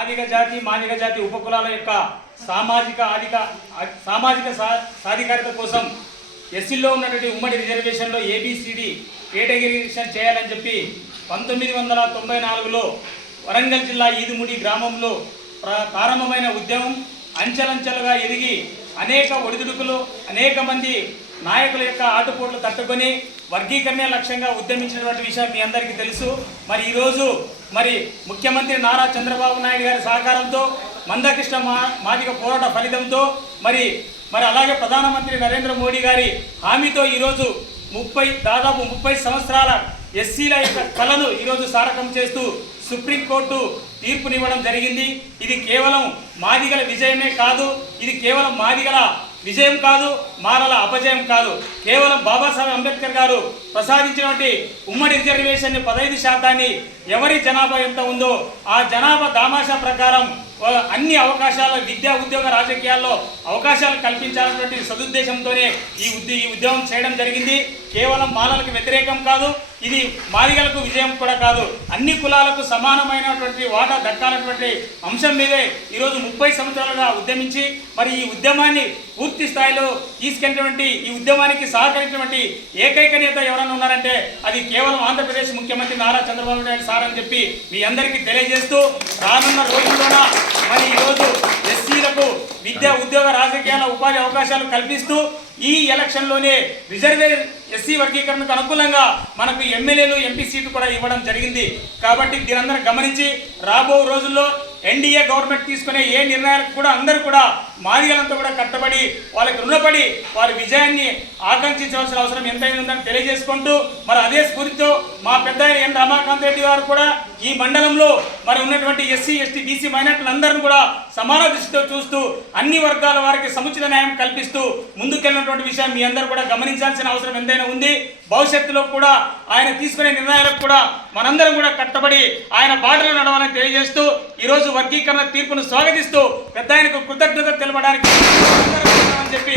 మాదిగ జాతి ఉపకులాల యొక్క సామాజిక సాధికారత కోసం ఎస్సీలో ఉన్నటువంటి ఉమ్మడి రిజర్వేషన్లో ఏబిసిడి కేటగిరీషన్ చేయాలని చెప్పి 1994లో వరంగల్ జిల్లా ఈదుముడి గ్రామంలో ప్రారంభమైన ఉద్యమం అంచెలంచెలుగా ఎదిగి అనేక ఒడిదుడుకులు అనేక మంది నాయకుల యొక్క ఆటుపోట్లు తట్టుకొని వర్గీకరణ లక్ష్యంగా ఉద్యమించినటువంటి విషయం మీ అందరికీ తెలుసు. మరి ఈరోజు ముఖ్యమంత్రి నారా చంద్రబాబు నాయుడు గారి సహకారంతో మందకృష్ణ మాదిగ పోరాట ఫలితంతో మరి అలాగే ప్రధానమంత్రి నరేంద్ర మోడీ గారి హామీతో ఈరోజు దాదాపు 30 సంవత్సరాల ఎస్సీల యొక్క కళను ఈరోజు సారకం చేస్తూ సుప్రీంకోర్టు తీర్పునివ్వడం జరిగింది. ఇది కేవలం మాదిగల విజయమే కాదు, ఇది కేవలం మాదిగల విజయం కాదు, మాలల అపజయం కాదు. కేవలం బాబాసాహెబ్ అంబేద్కర్ గారు ప్రసాదించినటువంటి ఉమ్మడి రిజర్వేషన్ 15% ఎవరి జనాభా ఎంత ఉందో ఆ జనాభా దామాషా ప్రకారం అన్ని అవకాశాలు విద్యా ఉద్యోగ రాజకీయాల్లో అవకాశాలు కల్పించాలన్నటువంటి సదుద్దేశంతోనే ఈ ఉద్యమం చేయడం జరిగింది. కేవలం మాలలకు వ్యతిరేకం కాదు, ఇది మాదిగలకు విజయం కూడా కాదు, అన్ని కులాలకు సమానమైనటువంటి వాటా దక్కాలన్నటువంటి అంశం మీదే ఈరోజు 30 సంవత్సరాలుగా ఉద్యమించి ఈ ఉద్యమాన్ని పూర్తి స్థాయిలో తీసుకెళ్ళినటువంటి ఈ ఉద్యమానికి సహకరించినటువంటి ఏకైక నేత ఎవరైనా ఉన్నారంటే అది కేవలం ఆంధ్రప్రదేశ్ ముఖ్యమంత్రి నారా చంద్రబాబు నాయుడు సార్ అని చెప్పి మీ అందరికీ తెలియజేస్తూ రానున్న రోజుల్లోన ఈరోజు ఎస్సీలకు విద్యా ఉద్యోగ రాజకీయాల ఉపాధి అవకాశాలు కల్పిస్తూ ఈ ఎలక్షన్లోనే ఎస్సీ వర్గీకరణకు అనుకూలంగా మనకు ఎమ్మెల్యేలు ఎంపీ సీట్లు కూడా ఇవ్వడం జరిగింది. కాబట్టి దీనందరూ గమనించి రాబో రోజుల్లో ఎన్డీఏ గవర్నమెంట్ తీసుకునే ఏ నిర్ణయాలకు కూడా అందరూ కూడా మాదిగలంతా కూడా కట్టబడి వాళ్ళకి రుణపడి వారి విజయాన్ని ఆకాంక్షించవలసిన అవసరం ఎంతైనా ఉందని తెలియజేసుకుంటూ అదే స్ఫూర్తితో మా పెద్ద ఎన్ రమాకాంత్ రెడ్డి గారు కూడా ఈ మండలంలో ఉన్నటువంటి ఎస్సీ ఎస్టీ బీసీ మైనార్టీలందరినీ కూడా సమాన దృష్టితో చూస్తూ అన్ని వర్గాల వారికి సముచిత న్యాయం కల్పిస్తూ ముందుకెళ్ళినటువంటి విషయం మీ అందరూ కూడా గమనించాల్సిన అవసరం ఎంతైనా ఉంది. భవిష్యత్తులో కూడా ఆయన తీసుకునే నిర్ణయాలకు కూడా మనందరం కూడా కట్టబడి ఆయన బాటలో నడవాలని తెలియజేస్తూ ఈరోజు వర్గీకరణ తీర్పును స్వాగతిస్తూ పెద్ద ఆయనకు కృతజ్ఞత తెలపడానికి చెప్పి